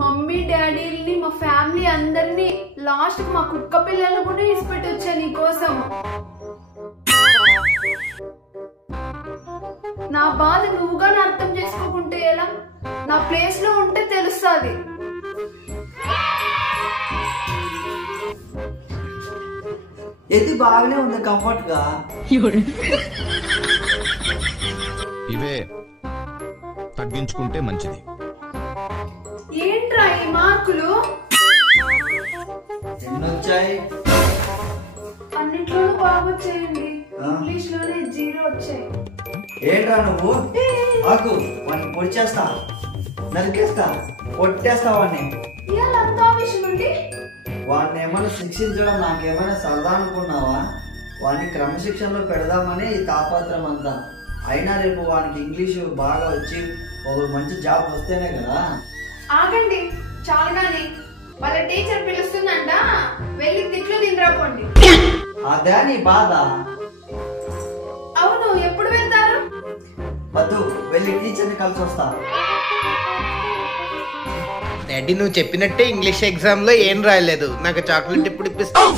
Mummy డాడీని మా family అందరినీ లాస్ట్ మా కుక్క పిల్లలు కూడా ఇసిపెట్టి వచ్చా నీ కోసం. నా బాధ నువ్వుగానే అర్థం చేసుకోకుంటే ఎలా? నా ప్లేస్ లో ఉంటే తెలుస్తుంది. ఇది బాగానే ఉంది, కంఫర్ట్ గా. ఇవే తగ్గించుకుంటే మంచిది. ఏంట్రా ఈ మార్కులు? ఎన్నొచ్చాయి? అన్నిట్లోనూ బాగొచ్చాయండి, ఇంగ్లీష్ లోనే 0 వచ్చాయి. ఏంట్రా నువ్వు? ఆకు వాడిని పొడిచేస్తా, నరికేస్తా, కొట్టేస్తా వాడిని. ఇవాళ అంత ఆవేశం ఉంది. వాడిని ఏమైనా శిక్షించడం నాకేమైనా సరదా అనుకున్నావా? వాడిని క్రమశిక్షణలో పెడదామని ఈ తాపత్రం అంతా. అయినా రేపు వానికి ఇంగ్లీషు బాగా వచ్చి ఒక మంచి జాబ్ వస్తేనే కదా. ఆగండి చాలుగాని, వాళ్ళ టీచర్ పిలుస్తుందంట, వెళ్ళి తిట్లు తింద్రాపోండి. అదే నీ బాధ? అవును, ఎప్పుడు వెళ్తారు? వద్దు, వెళ్ళి టీచర్ని కలిసి వస్తా. డాడీ నువ్వు చెప్పినట్టే ఇంగ్లీష్ ఎగ్జామ్ లో ఏం రాయలేదు, నాకు చాక్లెట్ ఎప్పుడు ఇప్పిస్తావు?